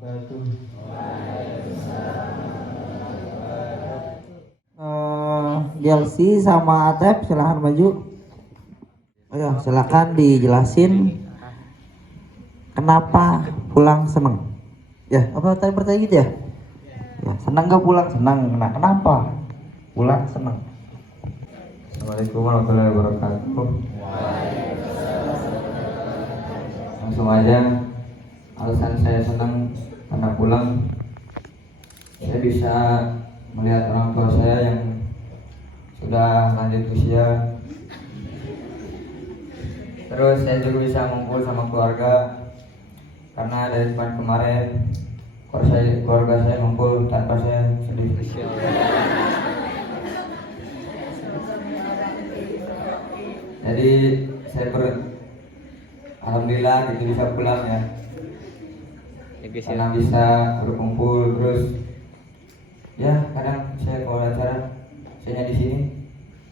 wabarakatuh. Gelsi sama Atep silahkan maju. Ayo silakan dijelasin kenapa pulang seneng. Ya apa tadi pertanyaan gitu ya? Ya senang gak pulang senang. Nah kenapa pulang seneng? Assalamualaikum warahmatullahi wabarakatuh. Langsung aja, alasan saya senang karena pulang saya bisa melihat orang tua saya yang sudah lanjut usia. Terus saya juga bisa ngumpul sama keluarga karena dari kemarin keluarga saya ngumpul tanpa saya sedih. Jadi saya alhamdulillah gitu bisa pulang ya, karena bisa berkumpul. Terus ya kadang saya kalau acara saya di sini,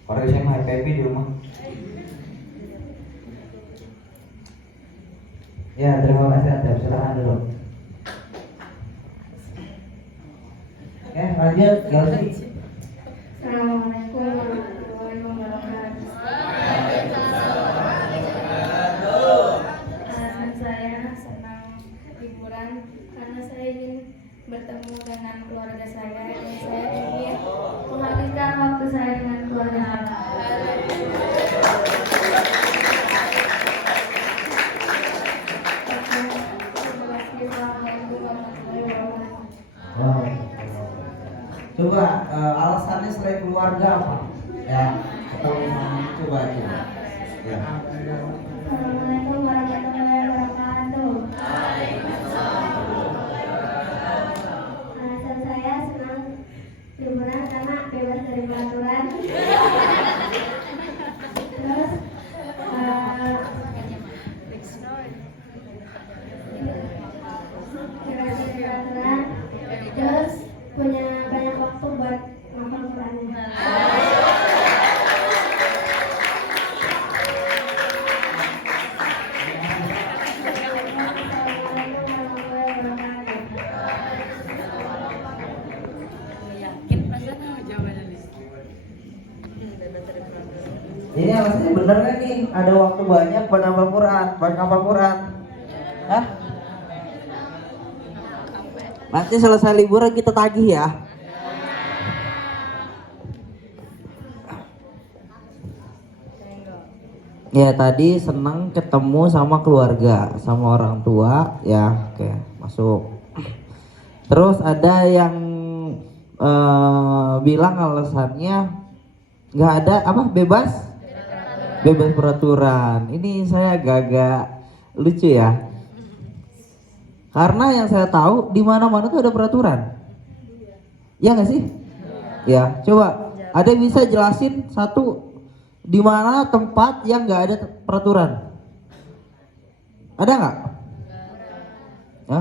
orang saya mah happy di rumah. Ya terima kasih Atep, silakan dulu. Oke lanjut Gelsi. Assalamualaikum warahmatullahi wabarakatuh. Alasan saya senang liburan karena saya ingin bertemu dengan keluarga saya dan saya ingin menghabiskan waktu saya dengan keluarga saya. Assalamualaikum warahmatullahi wabarakatuh. Wow. Coba alasannya selain keluarga apa? Ya atau coba aja. Ya. Assalamualaikum warahmatullahi wabarakatuh. Alasan saya senang liburan karena bebas dari peraturan. Terus bebas dari peraturan. Terus punya banyak waktu buat ngapal Qurannya. Ini alasannya bener kan nih? Ada waktu banyak buat hafal Quran, buat hafal Quran. Hah? Nanti selesai liburan kita tagih ya. Ya tadi senang ketemu sama keluarga, sama orang tua ya. Oke masuk. Terus ada yang bilang alasannya nggak ada apa bebas peraturan. Ini saya agak lucu ya. Karena yang saya tahu di mana-mana tuh ada peraturan. Ya nggak sih? Ya, coba ada yang bisa jelasin satu di mana tempat yang nggak ada peraturan? Ada nggak? Ya.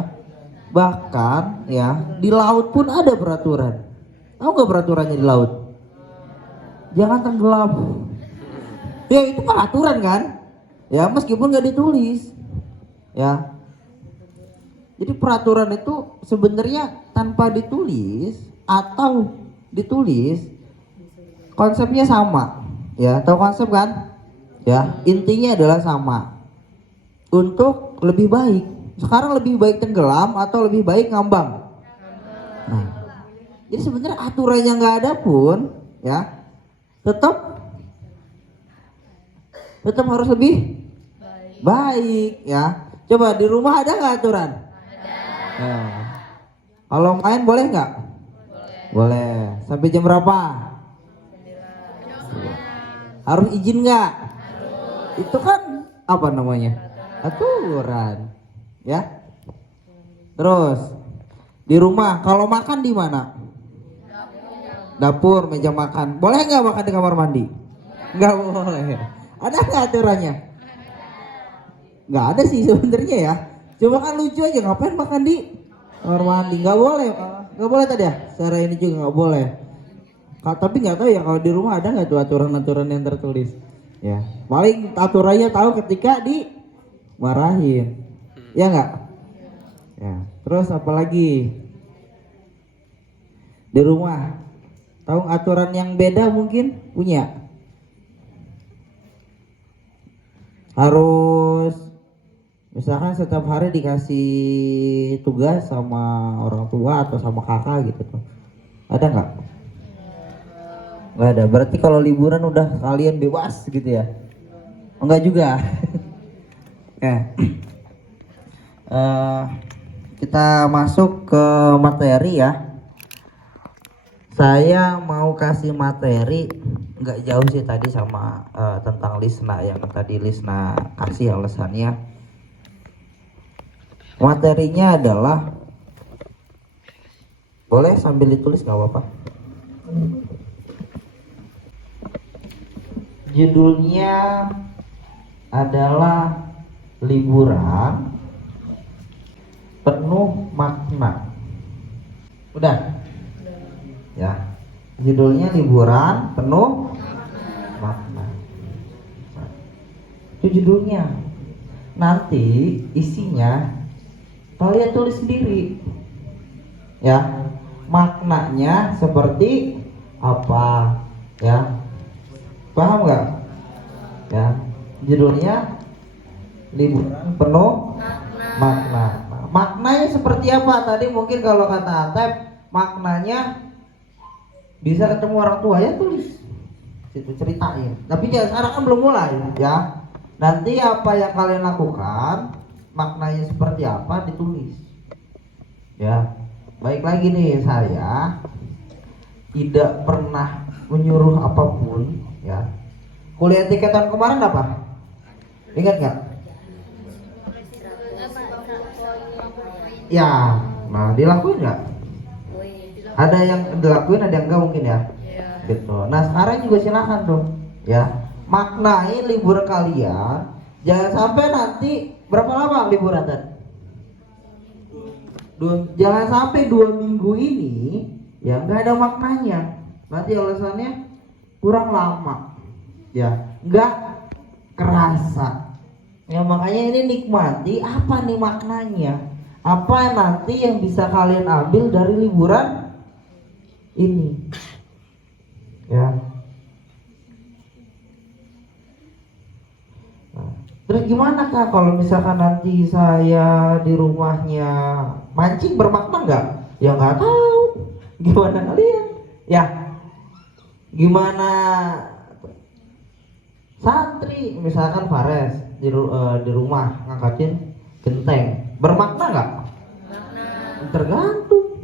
Bahkan ya di laut pun ada peraturan. Tahu nggak peraturannya di laut? Jangan tenggelam. Ya itu peraturan kan? Ya meskipun nggak ditulis. Ya. Jadi peraturan itu sebenarnya tanpa ditulis atau ditulis konsepnya sama. Ya, tahu konsep kan? Ya, intinya adalah sama. Untuk lebih baik. Sekarang lebih baik tenggelam atau lebih baik ngambang? Nah. Jadi sebenarnya aturannya nggak ada pun, ya, tetap harus lebih baik, ya. Coba di rumah ada nggak aturan? Ya. Kalau main boleh nggak? Boleh. Sampai jam berapa? Harus izin nggak? Itu kan apa namanya? Aturan. Ya. Terus di rumah kalau makan di mana? Dapur, meja makan. Boleh nggak makan di kamar mandi? Nggak boleh. Ada nggak aturannya? Nggak ada sih sebenarnya ya. Coba kan lucu aja, ngapain makan di kamar mandi? Nggak boleh, nggak boleh tadi ya. Secara ini juga nggak boleh. Tapi nggak tahu ya kalau di rumah ada nggak tuh aturan-aturan yang tertulis? Ya, paling aturannya tahu ketika dimarahin, ya nggak? Ya, Terus apa lagi? Di rumah, tahu aturan yang beda mungkin punya? Harus misalkan setiap hari dikasih tugas sama orang tua atau sama kakak gitu tuh. Ada nggak? Nggak ada. Berarti kalau liburan udah kalian bebas gitu ya? Enggak juga. Ya. Kita masuk ke materi ya. Saya mau kasih materi nggak jauh sih tadi sama tentang Lisna yang tadi Lisna kasih alasannya. Materinya adalah, boleh sambil ditulis nggak apa-apa. Judulnya adalah liburan penuh makna. Udah? Ya, judulnya liburan penuh makna. Itu judulnya. Nanti isinya kalian tulis sendiri. Ya, maknanya seperti apa? Ya, paham nggak? Ya, judulnya liburan penuh makna. Maknanya seperti apa? Tadi mungkin kalau kata Atep, maknanya bisa ketemu orang tua ya tulis situ ceritain, tapi jangan sekarang kan belum mulai ya. Nanti apa yang kalian lakukan, maknanya seperti apa ditulis ya. Baik lagi nih, saya tidak pernah menyuruh apapun ya. Kuliah tiket tahun kemarin apa? Ingat nggak? Ya, nah dilakuin nggak? Ada yang dilakuin, ada yang enggak mungkin ya. Gitu. Nah sekarang juga silakan dong ya, maknai libur kalian. Jangan sampai nanti berapa lama liburan tadi? Jangan sampai 2 minggu ini ya nggak ada maknanya. Nanti alasannya kurang lama ya, nggak kerasa ya. Makanya ini nikmati apa nih maknanya, apa nanti yang bisa kalian ambil dari liburan ini ya. Nah, terus gimana Kak kalau misalkan nanti saya di rumahnya mancing, bermakna nggak? Ya nggak tahu. Gimana kalian? Ya, gimana santri misalkan Fares di rumah ngangkatin genteng, bermakna nggak? Tergantung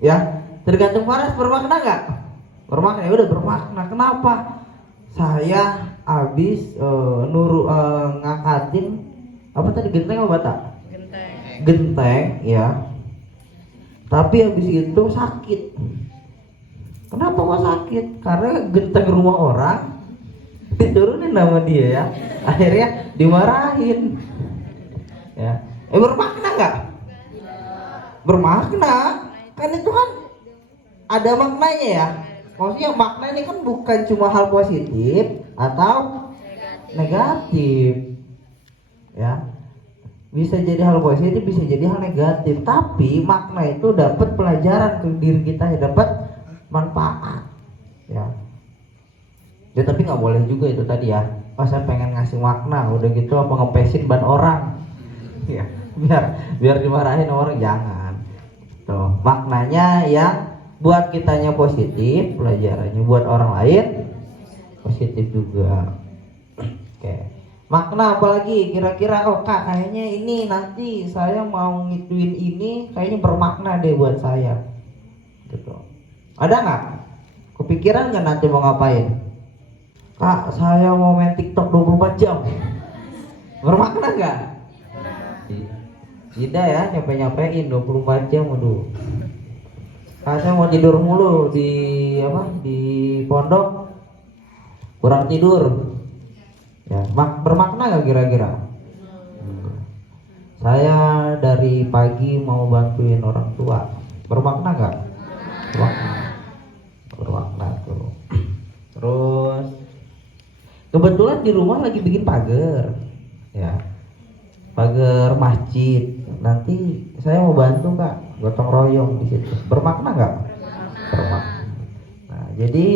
ya. Tergantung Faras, bermakna nggak? Bermakna, ya udah bermakna. Kenapa? Saya habis ngangkatin apa tadi, genteng apa bata? Genteng ya. Tapi habis itu sakit. Kenapa kok sakit? Karena genteng rumah orang diturunin nama dia ya. Akhirnya dimarahin. Ya. Bermakna nggak? Bermakna. Kan itu kan ada maknanya ya. Maksudnya makna ini kan bukan cuma hal positif atau negatif ya. Bisa jadi hal positif, bisa jadi hal negatif. Tapi makna itu dapat pelajaran ke diri kita, ya dapat manfaat ya. Ya tapi nggak boleh juga itu tadi ya. Oh saya pengen ngasih makna, udah gitu apa ngepesin ban orang ya, biar dimarahin orang, jangan. Tuh, maknanya yang buat kitanya positif, pelajarannya buat orang lain positif juga. Oke. Makna apalagi kira-kira? Oh Kak, kayaknya ini nanti saya mau ngituin ini kayaknya bermakna deh buat saya. Gitu. Ada nggak? Kepikiran nggak nanti mau ngapain? Kak, saya mau main TikTok 24 jam. Bermakna nggak? Tidak ya, nyampe-nyampein 24 jam, waduh. Saya mau tidur mulu di pondok, kurang tidur ya. Bermakna gak kira-kira? Saya dari pagi mau bantuin orang tua, bermakna gak? Bermakna tuh. Terus kebetulan di rumah lagi bikin pagar ya, pagar masjid. nanti saya mau bantu Kak, gotong royong di situ. Bermakna nggak? Bermakna. Nah, jadi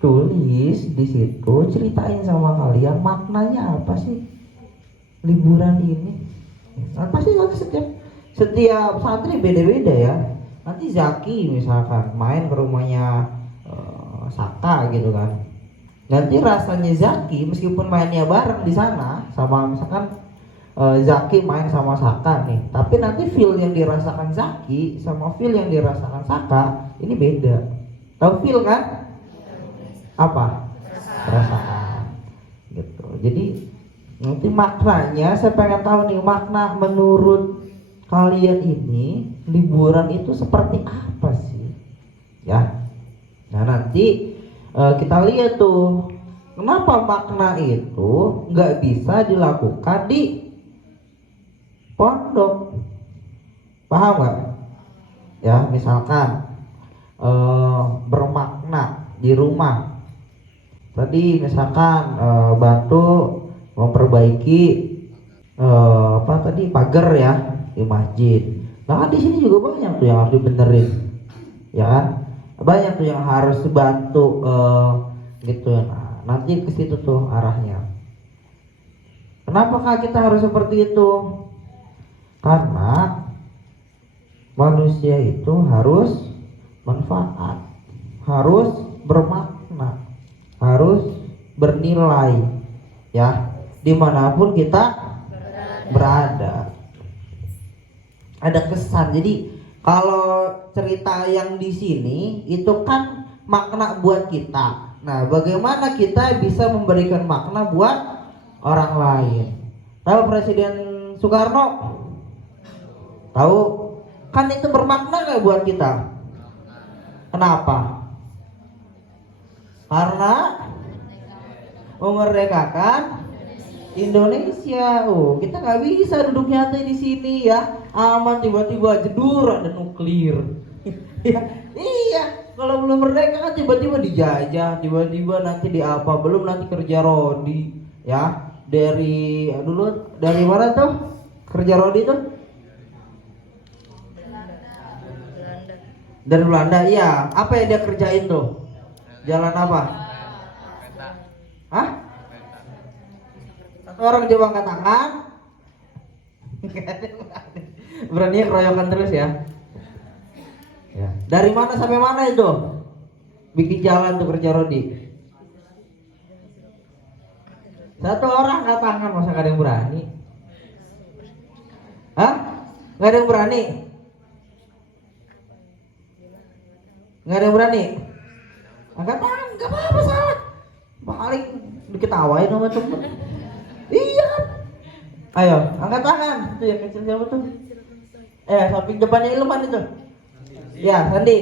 tulis di situ, ceritain sama kalian maknanya apa sih liburan ini. Nah, pasti setiap santri beda-beda ya. Nanti Zaki misalkan main ke rumahnya Saka gitu kan. Nanti rasanya Zaki meskipun mainnya bareng di sana sama misalkan Zaki main sama Saka nih, tapi nanti feel yang dirasakan Zaki sama feel yang dirasakan Saka ini beda. Tahu feel kan? Apa? Perasaan. Gitu. Jadi nanti maknanya saya pengen tahu nih, makna menurut kalian ini liburan itu seperti apa sih? Ya. Nah, nanti kita lihat tuh kenapa makna itu nggak bisa dilakukan di pondok. Paham nggak? Ya, misalkan bermakna di rumah. Tadi misalkan bantu memperbaiki pagar ya di masjid. Nah, kan di sini juga banyak tuh yang harus dibenerin, ya kan? Banyak tuh yang harus dibantu gitu. Nah, nanti ke situ tuh arahnya. Kenapakah kita harus seperti itu? Karena manusia itu harus manfaat, harus bermakna, harus bernilai, ya, dimanapun kita berada. Ada kesan. Jadi kalau cerita yang di sini itu kan makna buat kita. Nah, bagaimana kita bisa memberikan makna buat orang lain? Tahu Presiden Soekarno? Tahu? Kan itu bermakna nggak buat kita? Kenapa? Karena memerdekakan Indonesia. Oh, kita nggak bisa duduk nyantai di sini ya, aman tiba-tiba jedur ada nuklir. Ya, iya, kalau belum merdeka kan tiba-tiba dijajah, tiba-tiba nanti di apa, belum nanti kerja rodi, ya. Dari mana tuh kerja rodi tuh? Dari Belanda, iya. Apa yang dia kerjain tuh? Jalan apa? Hah? Orang Jawa angkat tangan. Berani keroyokan terus ya. Ya. Dari mana sampai mana itu? Bikin jalan tuh kerja rodi. Satu orang angkat tangan, masa gak ada yang berani? Hah? Gak ada yang berani? Gak ada yang berani? Angkat tangan, gak apa-apa, salah. Paling diketawain sama temen. Iya kan? Ayo, angkat tangan. Itu yang kecil siapa tuh? Samping depannya Ilman itu. Ya, Sandi.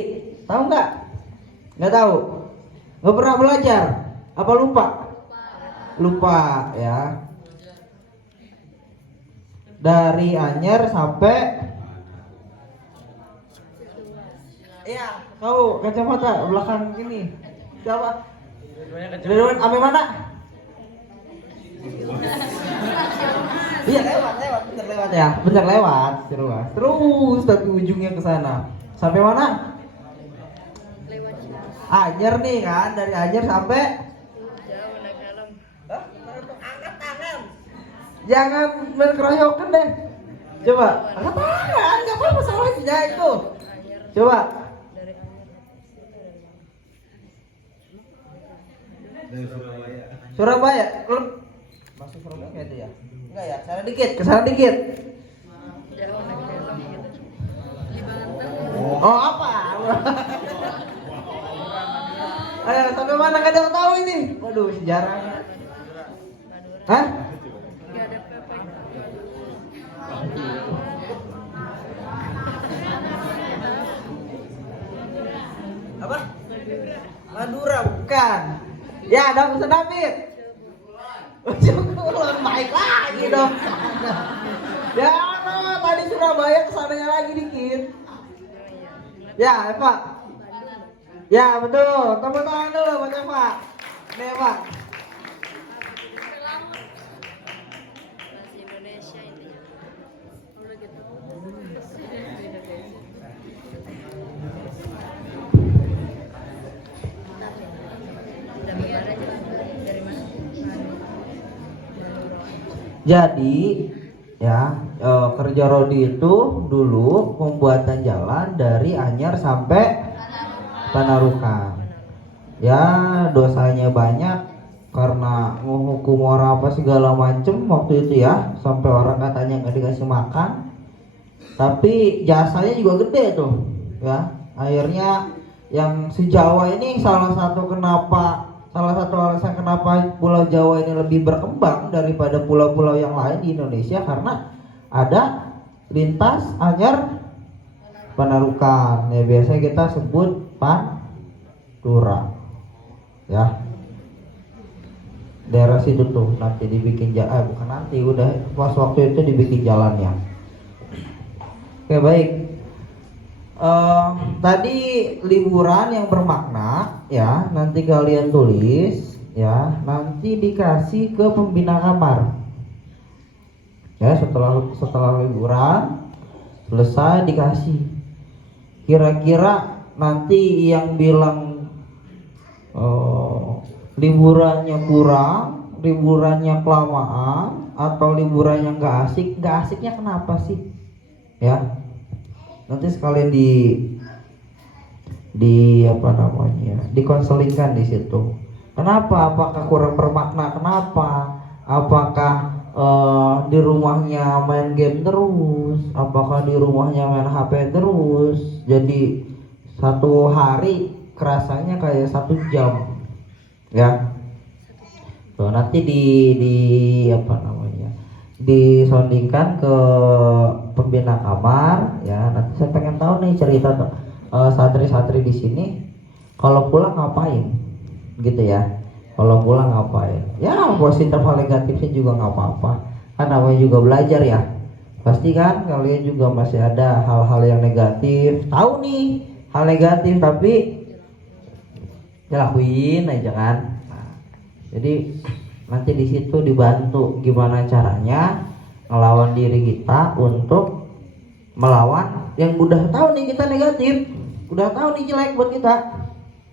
Tahu nggak? Nggak tahu. Nggak pernah belajar. Apa lupa? Lupa ya. Dari Anyer sampai iya, tahu kacamata belakang ini. Siapa? Ridwan sampai mana? Iya, bener lewat terus tapi ujungnya ke sana. Sampai mana? Anyer nih kan, dari Anyer sampai Jauh naik helm. angkat tangan. Jangan berkeroyokan deh. Coba angkat tangan, nggak apa-apa salahnya itu. Coba. Surabaya. Masuk Surabaya itu ya? Enggak ya, kesana dikit. Jauh naik helm gitu. Di Banten. Oh, apa? Ayo, sampai mana kan yang tahu ini? Waduh, sejarahnya. Hah? Gak ada pepek. Apa? Madura bukan. Ya, dong, Ustaz David. Cukup baik lagi dong. Ya, tadi Surabaya kesananya lagi dikit. Ya, Eva. Ya, betul. Tepuk tangan dulu buat Eva. Ini Eva. Bahasa Indonesia intinya. Udah gitu. Jadi ya kerja Rodi itu dulu pembuatan jalan dari Anyar sampai Panarukan. Ya dosanya banyak karena menghukum orang apa segala macem waktu itu ya, sampai orang katanya nggak dikasih makan. Tapi jasanya juga gede tuh ya. Akhirnya yang se-Jawa ini salah satu alasan kenapa Pulau Jawa ini lebih berkembang daripada pulau-pulau yang lain di Indonesia, karena ada lintas Anyar Panarukan. Ya biasanya kita sebut Pantura. Ya. Daerah situ tuh nanti dibikin bukan nanti, udah pas waktu itu dibikin jalannya. Oke, baik. Tadi liburan yang bermakna ya, nanti kalian tulis ya, nanti dikasih ke pembina kamar ya, setelah liburan selesai dikasih. Kira-kira nanti yang bilang liburannya kurang, liburannya kelamaan, atau liburannya nggak asiknya kenapa sih ya, nanti sekalian dikonselingkan di situ. Kenapa? Apakah kurang bermakna? Kenapa? Apakah di rumahnya main game terus? Apakah di rumahnya main HP terus? Jadi satu hari kerasanya kayak 1 jam, ya. Tuh, nanti disondingkan ke pembina kamar ya. Nanti saya pengen tahu nih cerita santri-santri di sini kalau pulang ngapain gitu ya. Kalau pulang ngapain ya, positif atau negatifnya juga nggak apa-apa, kan namanya juga belajar ya. Pasti kan kalian juga masih ada hal-hal yang negatif, tahu nih hal negatif tapi dilakuin aja kan. Nah, jadi nanti di situ dibantu gimana caranya ngelawan diri kita untuk melawan yang udah tahu nih kita negatif, udah tahu nih jelek buat kita,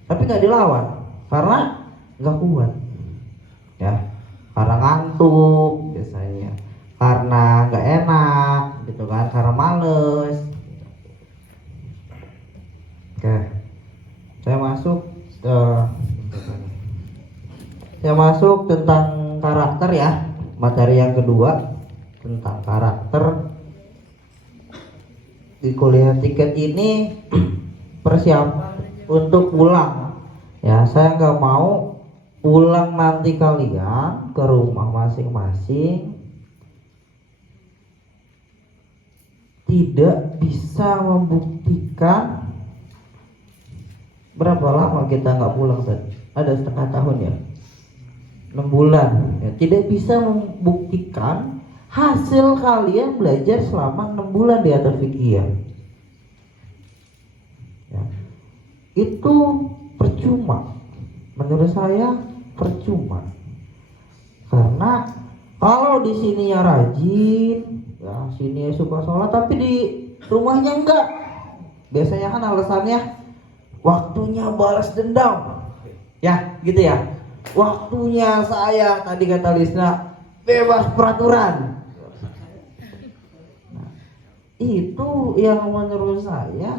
tapi nggak dilawan karena nggak kuat ya, karena ngantuk biasanya, karena nggak enak gitu kan, karena males. Oke, saya masuk tentang karakter ya, materi yang kedua tentang karakter. Di kuliah tiket ini persiapan untuk pulang ya. Saya nggak mau pulang nanti kalian ke rumah masing-masing tidak bisa membuktikan berapa lama kita nggak pulang tadi. Ada setengah tahun ya, 6 bulan ya, tidak bisa membuktikan hasil kalian belajar selama 6 bulan di atas fikih ya. Itu percuma, menurut saya percuma, karena kalau di sini ya rajin ya, sini ya suka sholat, tapi di rumahnya enggak, biasanya kan alasannya waktunya balas dendam ya gitu ya, waktunya saya tadi kata Lisna bebas peraturan. Nah, itu yang menurut saya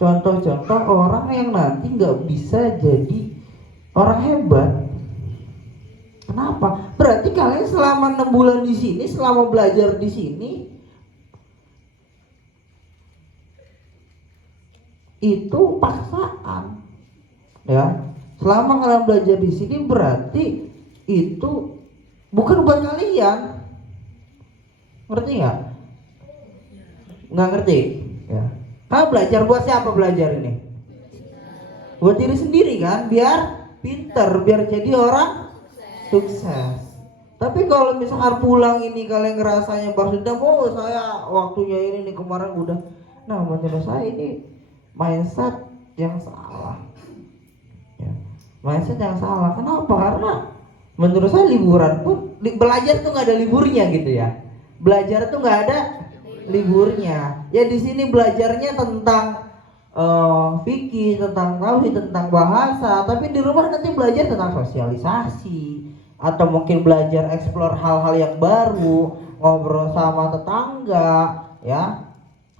contoh-contoh orang yang nanti nggak bisa jadi orang hebat. Kenapa? Berarti kalian selama 6 bulan di sini, selama belajar di sini, itu paksaan ya. Selama kalian belajar di sini berarti itu bukan buat kalian. Ngerti nggak? Nggak ngerti ya. Kalian belajar buat siapa belajar ini? Buat diri sendiri kan, biar pinter, biar jadi orang sukses. Tapi kalau misalkan pulang ini kalian ngerasanya balas dendam, oh saya waktunya ini nih kemarin udah. Nah menurut saya ini mindset yang salah ya. Mindset yang salah. Kenapa? Karena menurut saya liburan pun belajar tuh nggak ada liburnya gitu ya. Belajar tuh nggak ada liburnya. Ya di sini belajarnya tentang fikih, tentang tauhid, tentang bahasa. Tapi di rumah nanti belajar tentang sosialisasi, atau mungkin belajar explore hal-hal yang baru, ngobrol sama tetangga, ya,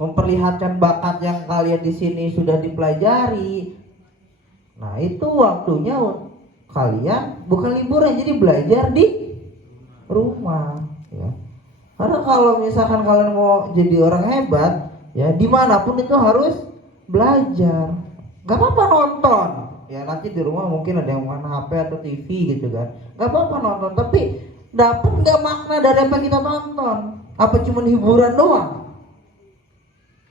memperlihatkan bakat yang kalian di sini sudah dipelajari. Nah, itu waktunya kalian bukan liburan, jadi belajar di rumah, ya. Karena kalau misalkan kalian mau jadi orang hebat, ya, dimanapun itu harus belajar. Gak apa-apa nonton, ya, nanti di rumah mungkin ada yang main HP atau TV gitu kan. Gak apa-apa nonton, tapi dapat nggak makna dari apa yang kita tonton? Apa cuma hiburan doang?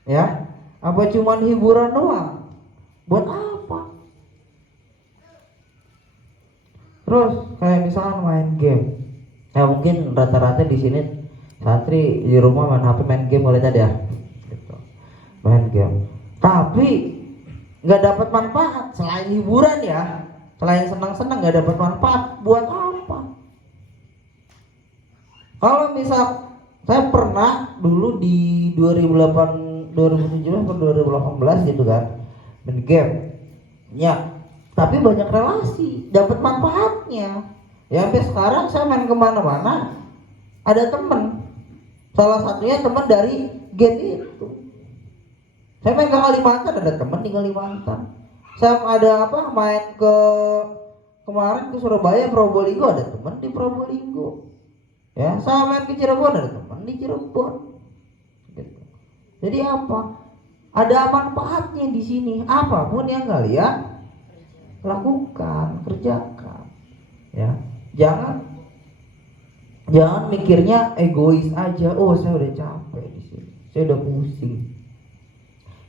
Ya, apa cuma hiburan doang? Buat apa? Terus kayak misalkan main game, ya mungkin rata-rata di sini santri di rumah main HP, main game boleh tadi ya, gitu. Main game, tapi nggak dapat manfaat selain hiburan ya, selain senang-senang nggak dapat manfaat. Buat apa? Kalau misal saya pernah dulu di 2017 atau 2018 gitu kan, main game, ya, tapi banyak relasi, dapat manfaatnya. Ya sampai sekarang saya main kemana-mana ada temen, salah satunya teman dari game itu. Saya main ke Kalimantan ada teman di Kalimantan. Saya ada main ke kemarin ke Surabaya, Probolinggo, ada teman di Probolinggo. Ya, saya main ke Cirebon ada teman di Cirebon. Gitu. Jadi apa? Ada manfaatnya di sini. Apapun yang kalian lakukan, kerjakan. Ya, jangan mikirnya egois aja. Oh, saya udah capek di sini, saya udah pusing,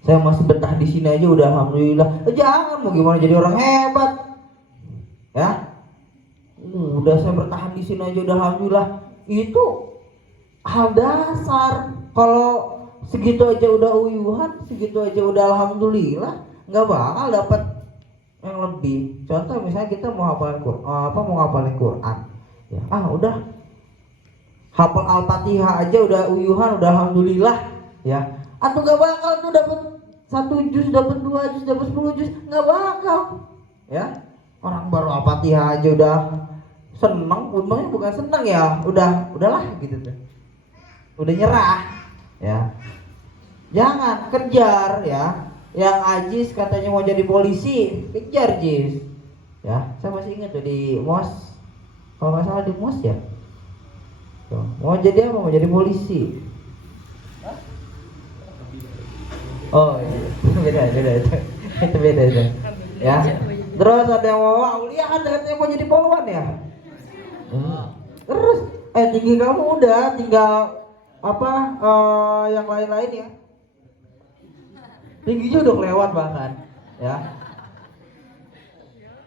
saya masih betah di sini aja udah alhamdulillah. Jangan, mau gimana jadi orang hebat? Ya, udah saya bertahan di sini aja udah alhamdulillah. Itu hal dasar. Kalau segitu aja udah uyuhan, segitu aja udah alhamdulillah, nggak bakal dapat yang lebih. Contoh misalnya kita mau hafalin Quran, ya, udah hafal Al-Fatihah aja udah uyuhan, udah alhamdulillah, ya. Atau nggak bakal tuh dapat 1 juz, dapat 2 juz, dapat 10 juz, nggak bakal, ya. Orang baru Al-Fatihah aja udah seneng, bukan seneng ya, udahlah gitu tuh, udah nyerah, ya. Jangan kejar, ya. Yang Ajis katanya mau jadi polisi, kejar Jis, ya. Saya masih ingat tuh di MOS, kalau nggak salah di MOS ya, tuh, mau jadi apa? Mau jadi polisi. Oh iya. beda itu beda itu, ya. Terus ada yang mau Aulia, ada yang mau jadi polwan ya. Terus tinggi kamu udah tinggal yang lain-lain ya, tingginya udah kelewat bahkan, ya.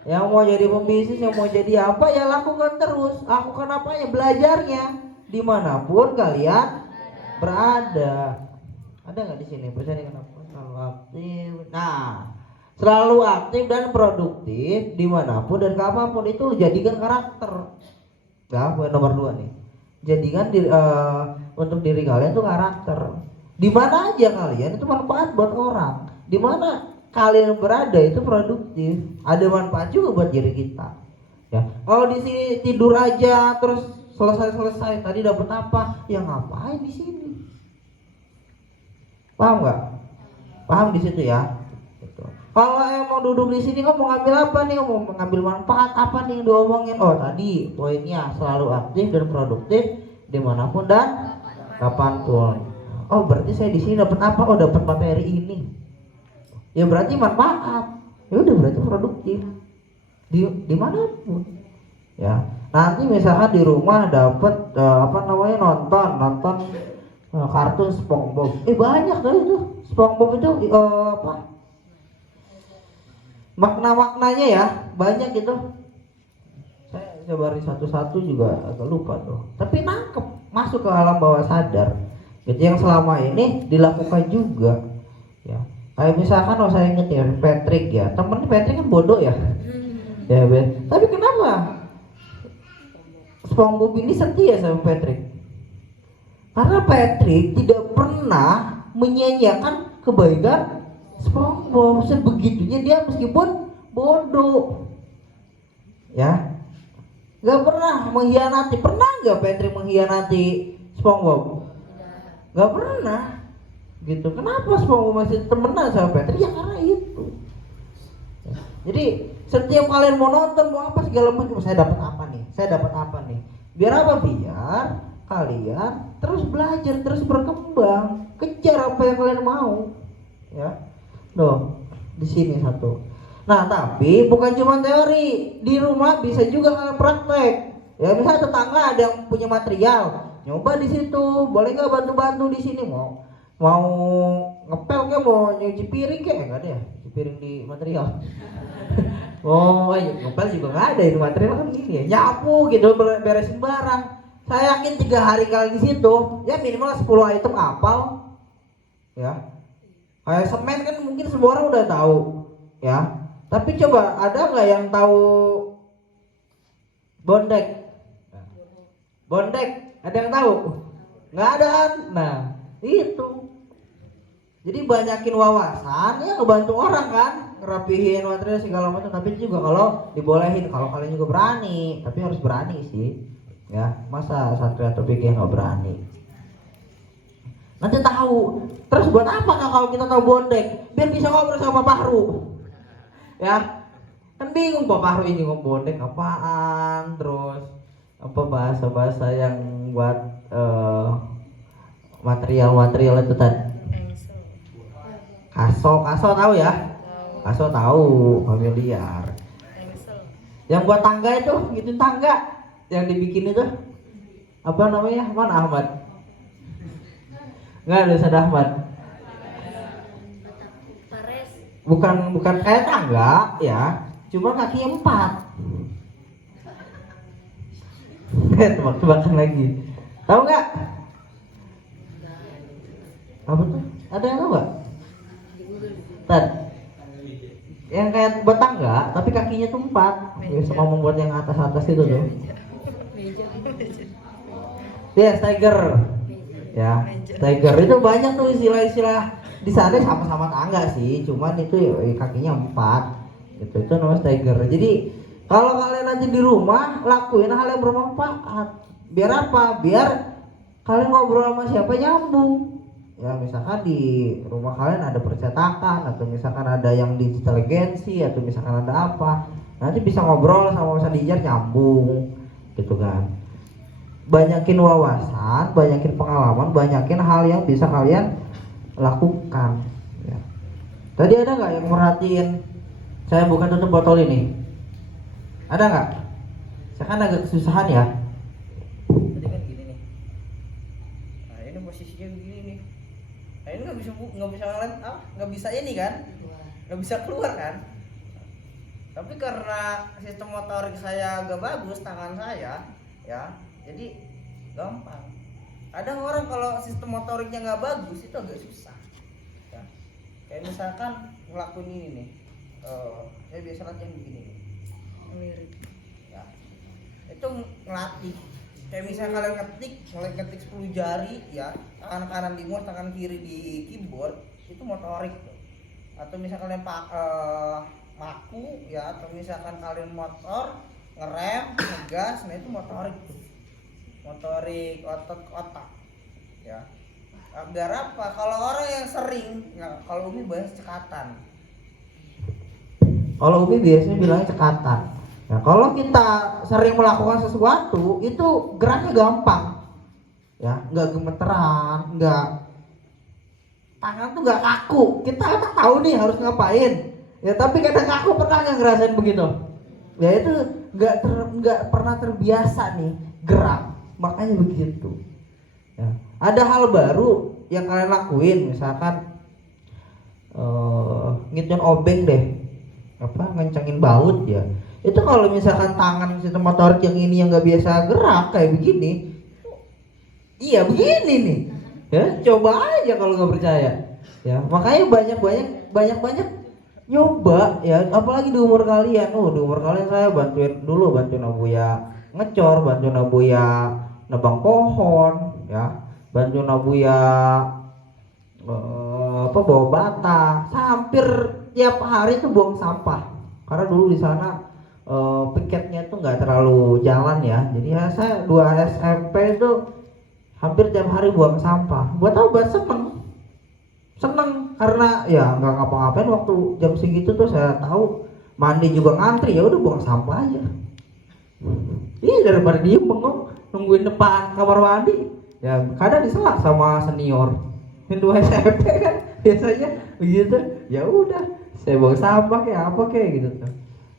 Yang mau jadi pembisnis, yang mau jadi apa, ya lakukan terus. Lakukan apa ya? Belajarnya dimanapun kalian berada. Ada nggak di sini? Percaya kenapa? Selalu aktif. Nah, selalu aktif dan produktif dimanapun dan kapanpun, itu jadikan karakter. Nah, poin nomor 2 nih. Jadikan untuk diri kalian tuh karakter. Di mana aja kalian itu manfaat buat orang. Di mana kalian berada itu produktif. Ada manfaat juga buat diri kita. Ya, kalau di sini tidur aja terus selesai tadi dapat apa? Ya ngapain di sini? Paham nggak? Paham di situ ya. Gitu. Kalau yang mau duduk di sini, mau ngambil apa nih? Mau mengambil manfaat apa nih yang diomongin? Oh tadi poinnya selalu aktif dan produktif dimanapun dan kapanpun. Oh berarti saya di sini dapat apa? Oh dapat materi ini. Ya berarti manfaat. Ya udah berarti produktif dimanapun. Ya nanti misalkan di rumah dapat nonton kartun SpongeBob. Banyak tuh itu SpongeBob itu makna-maknanya ya banyak itu. Saya coba satu-satu juga agak lupa tuh. Tapi nangkep, masuk ke alam bawah sadar. Gitu yang selama ini dilakukan juga. Ya. Kayak misalkan saya inget ya Patrick ya. Temen Patrick kan bodoh ya. Ya, tapi kenapa SpongeBob ini setia sama Patrick? Karena Patrick tidak pernah menyia-nyiakan kebaikan SpongeBob. Sebegitunya dia meskipun bodoh, ya. Nggak pernah mengkhianati. Pernah nggak Petri mengkhianati SpongeBob? Nggak pernah. Gitu. Kenapa SpongeBob masih temenan sama Petri? Ya karena itu. Jadi setiap kalian mau nonton mau apa segala macam, saya dapat apa nih? Saya dapat apa nih? Biar apa? Biar kalian terus belajar, terus berkembang, kejar apa yang kalian mau. Ya. Loh, di sini satu. Nah, tapi bukan cuma teori, di rumah bisa juga kalian praktek. Ya, misalnya tetangga ada yang punya material, nyoba di situ, boleh nggak bantu-bantu di sini mau ngepel kayak mau nyuci piring kayak nggak ada ya, nyuci piring di material. Oh, ayo ngepel juga nggak ada itu material kan gini ya, nyapu gitu, beresin barang. Saya yakin 3 hari kalian di situ, ya minimal 10 item apal, ya. Kayak semen kan mungkin semua orang udah tahu, ya. Tapi coba ada nggak yang tahu bondek? Bondek, ada yang tahu? Nggak ada kan? Nah, itu. Jadi banyakin wawasan, ya ngebantu orang kan, ngerapihin material segala macam. Tapi juga kalau dibolehin, kalau kalian juga berani, tapi harus berani sih, ya. Masa Satria Topik yang nggak berani? Nanti tahu. Terus buat apa kalau kita tahu bondek? Biar bisa ngobrol sama Pak Fahru. Ya, kan bingung Pak Fahru ini ngomong bondek apaan, terus apa bahasa-bahasa yang buat material-material itu tadi. Kaso tahu ya? Kaso tahu, familiar. Yang buat tangga itu, gitu tangga yang dibikin itu apa namanya? Mana Ahmad? Nggak ada Ustaz Ahmad. Bukan kayak tangga ya, cuma kakinya 4. Tebak-tebakan lagi. Tahu nggak? Apa tuh? Ada yang tahu nggak? Tad. Yang kayak buat tangga, tapi kakinya tuh 4. Bisa ngomong buat yang atas-atas itu tuh. Ya, Tiger. Ya, Tiger itu banyak tuh istilah-istilah di sana sama-sama tangga sih, cuman itu kakinya 4. Itu namanya Tiger. Jadi kalau kalian nanti di rumah lakuin hal yang bermanfaat. Biar apa? Biar kalian ngobrol sama siapa nyambung. Ya misalkan di rumah kalian ada percetakan, atau misalkan ada yang digital agency, atau misalkan ada apa, nanti bisa ngobrol sama Mas Dijar nyambung, gitu kan. Banyakin wawasan, banyakin pengalaman, banyakin hal yang bisa kalian lakukan. Ya. Tadi ada nggak yang merhatiin saya bukan tutup botol ini? Ada nggak? Saya kan agak kesusahan ya. Tadi kan gini nih. Nah ini posisinya begini nih. Nah ini nggak bisa ini kan? Nggak bisa keluar kan? Tapi karena sistem motorik saya agak bagus, tangan saya, ya. Jadi gampang. Ada orang kalau sistem motoriknya nggak bagus itu agak susah. Ya. Kayak misalkan ngelakuin ini nih, saya biasa latihan begini nih. Ya. Itu ngelatih. Kayak misalnya kalian ngetik 10 jari, ya, tangan kanan di mouse, tangan kiri di keyboard, itu motorik. Atau misalkan kalian maku, ya, atau misalkan kalian motor, ngerem, ngegas, nah itu motorik. Motorik otak, ya. Agar apa? Kalau orang yang sering, ya, kalau Umi bahas cekatan. Kalau Umi biasanya bilangnya cekatan. Nah, kalau kita sering melakukan sesuatu, itu geraknya gampang, ya, nggak gemeteran, nggak, tangan tuh nggak kaku. Kita tahu nih harus ngapain, ya, tapi kadang kaku. Pernah nggak ngerasain begitu? Ya itu nggak pernah terbiasa nih gerak. Makanya begitu. Ya. Ada hal baru yang kalian lakuin, misalkan ngitung obeng deh, apa ngencangin baut ya. Itu kalau misalkan tangan sistem motorik yang ini yang nggak biasa gerak kayak begini, iya begini nih. Ya coba aja kalau nggak percaya. Ya makanya banyak nyoba ya, apalagi di umur kalian. Di umur kalian saya bantuin Abuya ngecor, bantuin Abuya nebang pohon, ya, bantuin Abuya bawa bata. Hampir tiap hari itu buang sampah, karena dulu di sana piketnya tuh nggak terlalu jalan ya. Jadi ya saya 2 SMP itu hampir tiap hari buang sampah. Buat apa? Seneng karena ya nggak ngapa-ngapain waktu jam segitu tuh. Saya tahu mandi juga ngantri, ya udah buang sampah aja. Iya, daripada diem bengong nungguin depan kamar mandi. Ya kadang diselak sama senior. Yang 2 SMP kan biasanya begitu. Ya udah, saya buang sampah kayak apa kayak gitu tuh.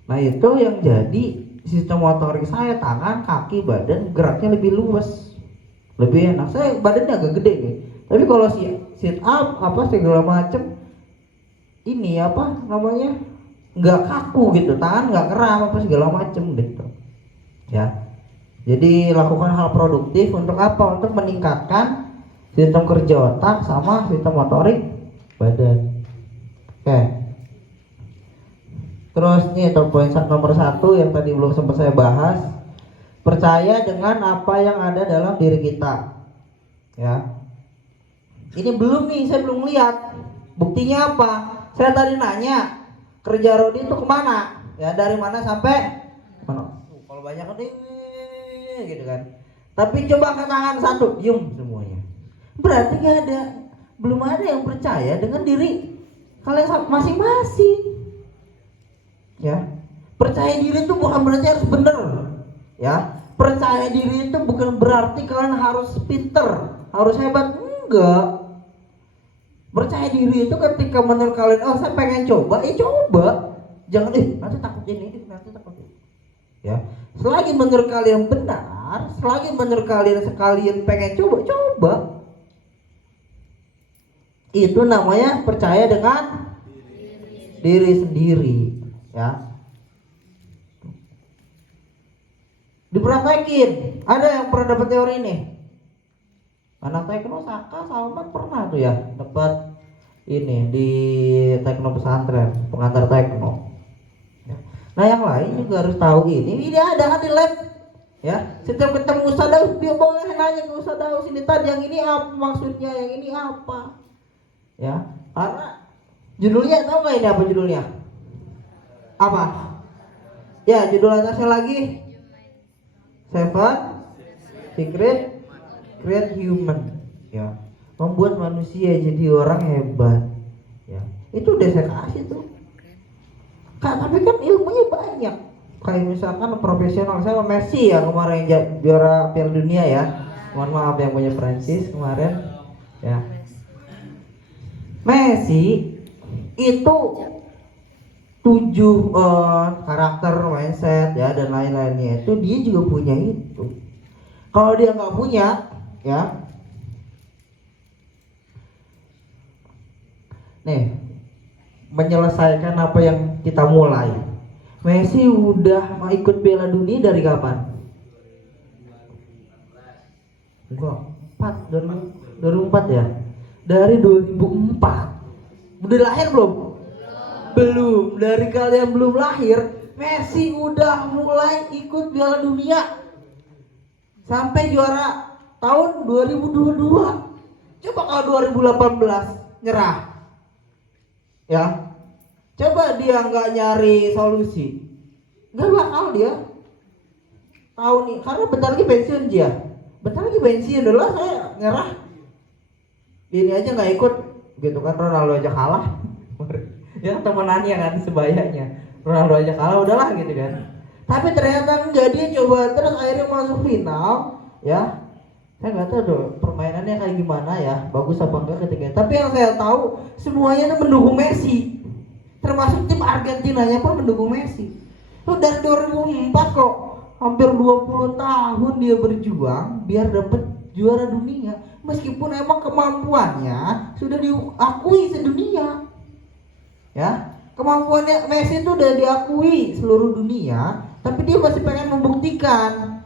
Nah itu yang jadi sistem motorik saya, tangan, kaki, badan geraknya lebih luas, lebih enak. Saya badannya agak gede nih, tapi kalau sit up apa segala macem ini apa namanya nggak kaku gitu, tangan nggak kram apa segala macem gitu ya. Jadi lakukan hal produktif untuk apa? Untuk meningkatkan sistem kerja otak sama sistem motorik badan. Oke. Terus nih poin nomor 1 yang tadi belum sempat saya bahas, percaya dengan apa yang ada dalam diri kita. Ya. Ini belum nih, saya belum lihat. Buktinya apa? Saya tadi nanya, kerja Rodi itu kemana? Ya dari mana sampai mana? Kalau banyak kan gitu kan. Tapi coba angkat tangan 1, diem semuanya. Berarti belum ada yang percaya dengan diri kalian masing-masing. Ya, percaya diri itu bukan berarti harus benar. Ya, percaya diri itu bukan berarti kalian harus pinter, harus hebat, enggak. Percaya diri itu ketika menurut kalian, oh saya pengen coba, coba. Jangan nanti takut ini, nanti takut ini. Ya, selagi menurut kalian benar, selagi menurut kalian pengen coba. Itu namanya percaya dengan diri sendiri. Ya, dipraktekin. Ada yang pernah dapat teori ini? Anak tekno Saka Salman pernah tuh ya dapat ini di tekno pesantren, pengantar tekno. Ya. Nah yang lain juga harus tahu ini ada kan di lab. Ya, setiap ketemu Ustaz Daus dia boleh nanya ke Ustaz Daus, ini tadi yang ini apa maksudnya, yang ini apa? Ya, karena judulnya tahu nggak ini apa judulnya? Apa? Ya, judul atasnya lagi 7 Secret Create Human. Ya, membuat manusia jadi orang hebat. Ya, itu udah saya kasih tuh. Tapi kan ilmunya banyak. Kayak misalkan profesional, saya sama Messi ya kemarin juara Piala Dunia ya. Mohon maaf yang punya Prancis kemarin. Ya, Messi itu 7 karakter, mindset ya dan lain-lainnya itu dia juga punya itu. Kalau dia nggak punya, ya, nih menyelesaikan apa yang kita mulai. Messi udah mau ikut Piala Dunia dari kapan? Enggak, 2004 ya. Dari 2004. Udah lahir belum? Belum. Dari kalian belum lahir, Messi udah mulai ikut Piala Dunia sampai juara tahun 2022. Coba kalau 2018 nyerah, ya. Coba dia nggak nyari solusi, nggak bakal dia tahu nih. Karena bentar lagi pensiun dia, bentar lagi pensiun dulu. Saya nyerah, ini aja nggak ikut, gitu kan. Ronaldo aja kalah. Ya temenannya kan sebayanya, Ronaldo aja kalah udahlah gitu kan. Tapi ternyata enggak, dia coba terus akhirnya masuk final ya. Saya nggak tahu tuh permainannya kayak gimana ya, bagus apa enggak ketika. Tapi yang saya tahu semuanya itu mendukung Messi, termasuk tim Argentinanya pun mendukung Messi. Tuh dari 2004 kok hampir 20 tahun dia berjuang biar dapat juara dunia, meskipun emang kemampuannya sudah diakui sedunia. Ya, kemampuannya Messi itu udah diakui seluruh dunia, tapi dia masih pengen membuktikan.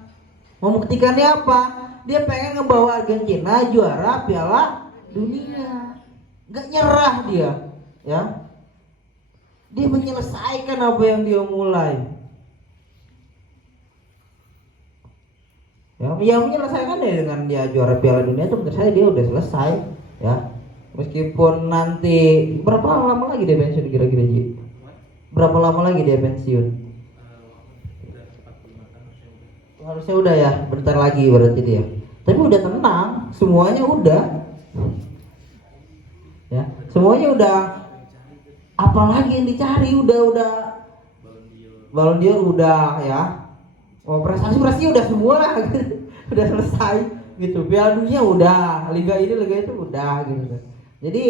Membuktikannya apa? Dia pengen ngebawa Argentina juara Piala Dunia. Gak nyerah dia, ya. Dia menyelesaikan apa yang dia mulai. Ya, yang menyelesaikan ya dengan dia juara Piala Dunia itu menurut saya dia udah selesai, ya. Meskipun nanti berapa lama lagi dia pensiun kira-kira Ji? Berapa lama lagi dia pensiun? Harusnya udah ya, bentar lagi berarti dia. Tapi udah tenang, semuanya udah. Ya, semuanya udah. Apalagi yang dicari udah. Ballon d'Or udah ya. Oh, prestasi udah semua lah. Udah selesai gitu. Piala Dunia udah, liga ini liga itu udah gitu. Jadi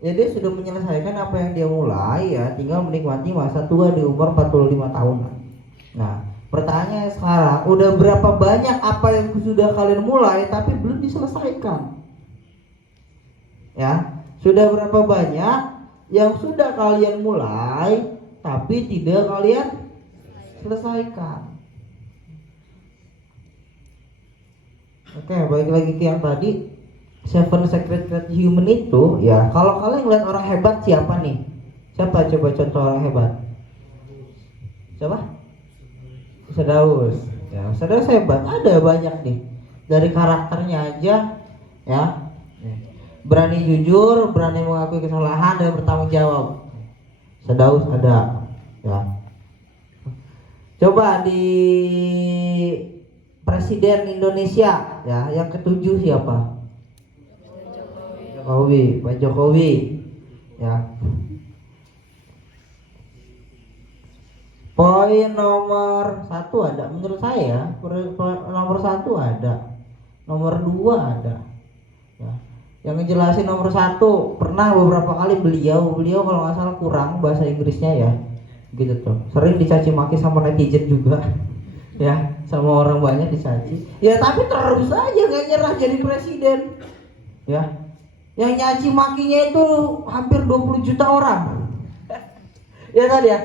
dia sudah menyelesaikan apa yang dia mulai ya, tinggal menikmati masa tua di umur 45 tahun. Nah, pertanyaannya sekarang, udah berapa banyak apa yang sudah kalian mulai tapi belum diselesaikan? Ya, sudah berapa banyak yang sudah kalian mulai tapi tidak kalian selesaikan? Oke, balik lagi ke yang tadi, Seven Secret Human itu ya, kalau kalian ngeliat orang hebat siapa nih? Siapa coba contoh orang hebat? Siapa? Firdaus. Ya, Firdaus hebat, ada banyak nih. Dari karakternya aja ya. Berani jujur, berani mengakui kesalahan dan bertanggung jawab. Firdaus ada ya. Coba di Presiden Indonesia ya, yang ketujuh siapa? Jokowi, Pak Jokowi ya. Poin nomor 1 ada menurut saya, nomor 1 ada, nomor 2 ada ya. Yang ngejelasin nomor 1 pernah beberapa kali beliau kalau nggak salah kurang bahasa Inggrisnya ya, gitu tuh, sering dicaci maki sama netizen juga ya, sama orang banyak dicaci ya, tapi terus aja nggak nyerah jadi presiden ya. Yang nyaci makinya itu hampir 20 juta orang. Ya tadi ya,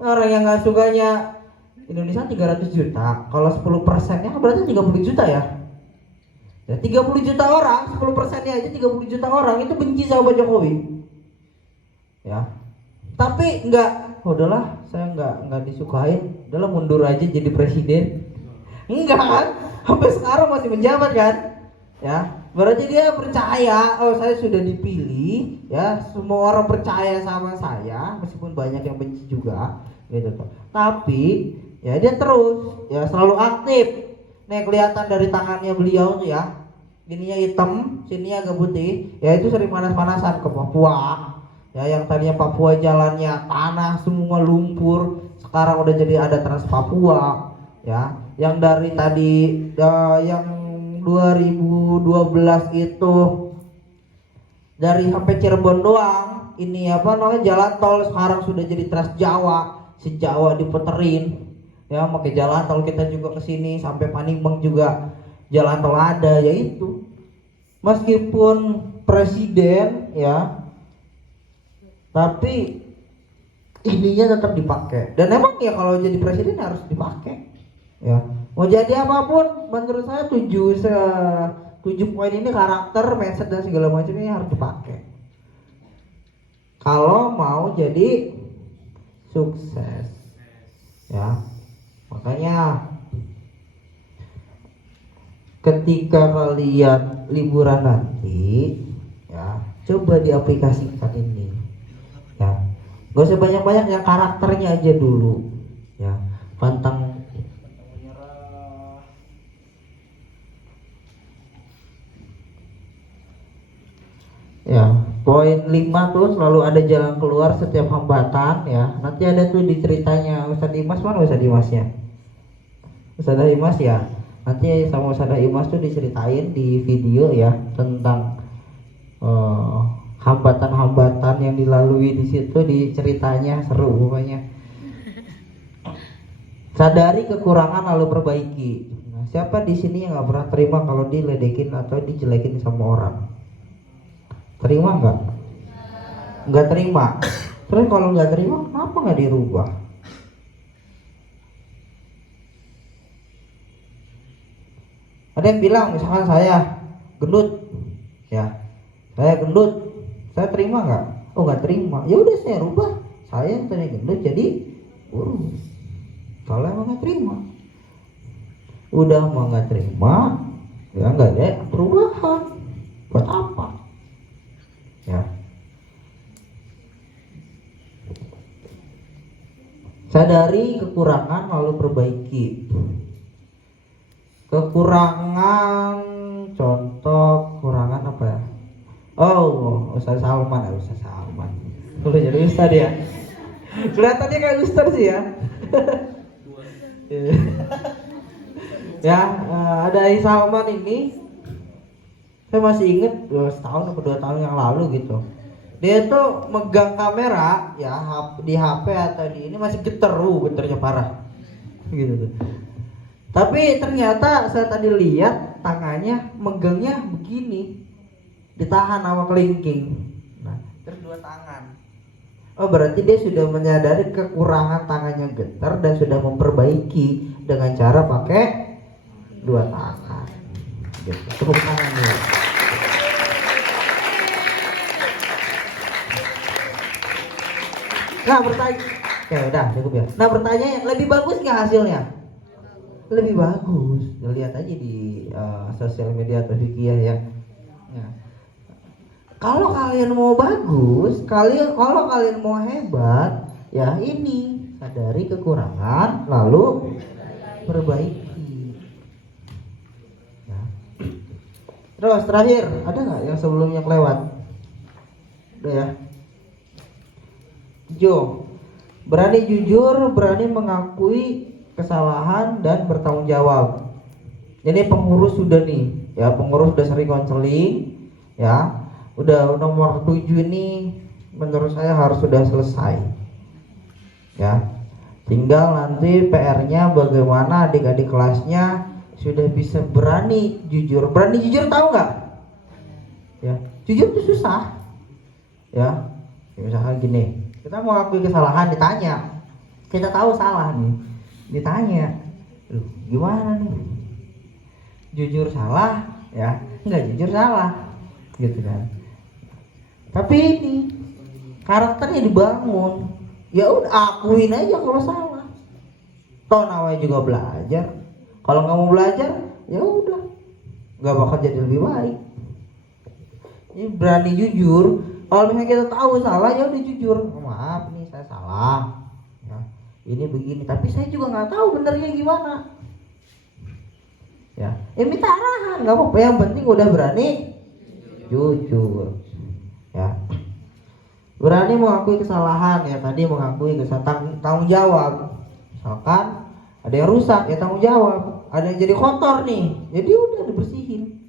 orang yang nggak sukanya Indonesia 300 juta. Kalau 10%-nya berarti 30 juta ya. Ya 30 juta orang, 10%-nya aja 30 juta orang itu benci sama Pak Jokowi. Ya. Tapi udahlah, saya nggak disukain, udahlah mundur aja jadi presiden. Enggak kan? Sampai sekarang masih menjabat kan? Ya. Berarti dia percaya, oh saya sudah dipilih ya, semua orang percaya sama saya meskipun banyak yang benci juga gitu tuh. Tapi ya dia terus ya selalu aktif. Nih kelihatan dari tangannya beliau tuh ya, ininya hitam, sininya agak putih. Ya itu sering panas-panasan ke Papua. Ya yang tadinya Papua jalannya tanah semua lumpur, sekarang udah jadi ada Trans Papua. Ya, yang dari tadi yang 2012 itu dari sampai Cirebon doang, ini apa namanya jalan tol, sekarang sudah jadi Trans Jawa, se-Jawa diputerin ya, pakai jalan tol. Kita juga kesini sampai Panibeng juga jalan tol ada, yaitu meskipun presiden ya, tapi ininya tetap dipakai. Dan emang ya kalau jadi presiden harus dipakai ya. Mau jadi apapun, menurut saya 7 poin ini, karakter, mindset dan segala macam ini harus dipakai kalau mau jadi sukses ya. Makanya ketika kalian liburan nanti ya, coba diaplikasikan ini ya. Gak usah banyak-banyak, yang karakternya aja dulu ya. Pantang ya. Poin 5 tuh selalu ada jalan keluar setiap hambatan ya. Nanti ada tuh di ceritanya Ustadz Dimas, mana Ustadz Dimasnya? Ustadz Dimas ya. Nanti sama Ustadz Dimas tuh diceritain di video ya tentang hambatan-hambatan yang dilalui di situ, di ceritanya seru pokoknya. Sadari kekurangan lalu perbaiki. Nah, siapa di sini yang nggak pernah terima kalau diledekin atau dijelekin sama orang? Terima nggak? Nggak terima. Terus kalau nggak terima, kenapa nggak dirubah? Ada yang bilang, misalkan saya gendut, ya, saya gendut, saya terima nggak? Oh nggak terima. Ya udah saya rubah. Saya yang tadi gendut jadi kurus. Kalau emang nggak terima, udah mau nggak terima, ya nggak ada perubahan. Buat apa? Ya. Sadari kekurangan lalu perbaiki. Kekurangan, contoh kekurangan apa ya? Oh, Ustaz Salman ya, Ustaz Salman. Udah jadi Ustaz ya. Kelihatannya kayak Ustaz sih ya. Ya, ada Salman ini. Saya masih inget setahun atau 2 tahun yang lalu gitu. Dia tuh megang kamera ya di HP atau di ini masih getarnya parah. Gitu tuh. Tapi ternyata saya tadi lihat tangannya megangnya begini. Ditahan sama kelingking. Nah, terus 2 tangan. Oh, berarti dia sudah menyadari kekurangan tangannya getar dan sudah memperbaiki dengan cara pakai 2 tangan. Gitu. Tepuk tangan dulu. Nah, bertanya. Oke, udah cukup ya. Nah, pertanyaan lebih bagus nggak hasilnya? Lebih bagus. Lihat aja di sosial media atau Fikih ya. Ya. Kalau kalian mau bagus, kalau kalian mau hebat, ya ini sadari kekurangan, lalu perbaiki. Ya. Terus terakhir, ada nggak yang sebelumnya kelewat? Udah ya. Berani jujur, berani mengakui kesalahan dan bertanggung jawab. Jadi pengurus sudah nih, ya pengurus sudah sering konseling, ya. Udah nomor 7 ini menurut saya harus sudah selesai. Ya. Tinggal nanti PR-nya bagaimana adik-adik kelasnya sudah bisa berani jujur. Berani jujur tahu nggak? Ya, jujur itu susah. Ya. Misalkan gini, kita mau akui kesalahan ditanya. Kita tahu salah nih. Ditanya. Gimana nih? Jujur salah, ya. Enggak jujur salah. Gitu kan. Tapi ini karakternya dibangun. Ya udah akuin aja kalau salah. Toh namanya juga belajar. Kalau nggak mau belajar, ya udah, nggak bakal jadi lebih baik. Ini berani jujur. Kalau misalnya kita tahu salah, ya udah jujur. Oh, maaf nih saya salah. Ya, ini begini. Tapi saya juga nggak tahu benernya gimana. Ya, minta arahan, nggak apa-apa. Yang penting udah berani jujur. Ya, berani mengakui kesalahan. Ya tadi mengakui kesalahan, tanggung jawab. Misalkan ada yang rusak, ya tanggung jawab. Ada yang jadi kotor nih, jadi udah dibersihin.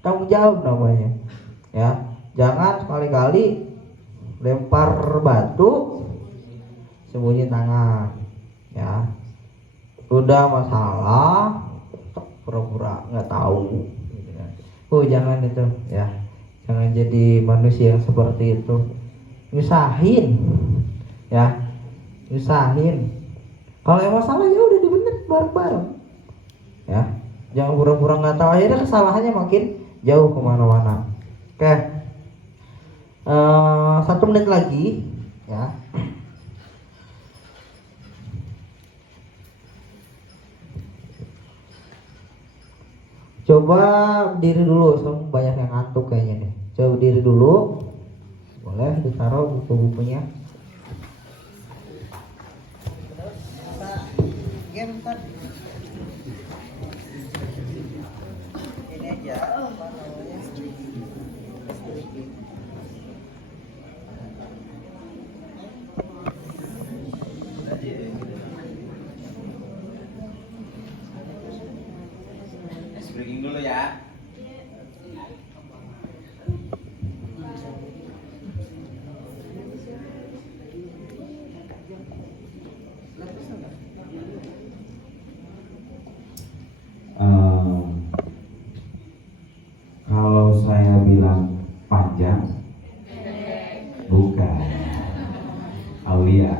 Tanggung jawab namanya. Ya, jangan sekali-kali lempar batu sembunyi tangan. Ya, udah masalah pura-pura nggak tahu. Jangan itu ya. Jangan jadi manusia yang seperti itu. Nyusahin. Ya. Nyusahin. Kalau yang masalah ya udah dibenerin bareng-bareng. Ya. Jangan pura-pura nggak tahu, akhirnya kesalahannya makin jauh kemana-mana. Oke. 1 menit lagi. Ya. Coba berdiri dulu, soalnya banyak yang ngantuk kayaknya nih. Coba berdiri dulu. Boleh ditaruh buku-bukunya. Ini aja. Breaking dulu ya. Kalau saya bilang panjang, bukan Aulia.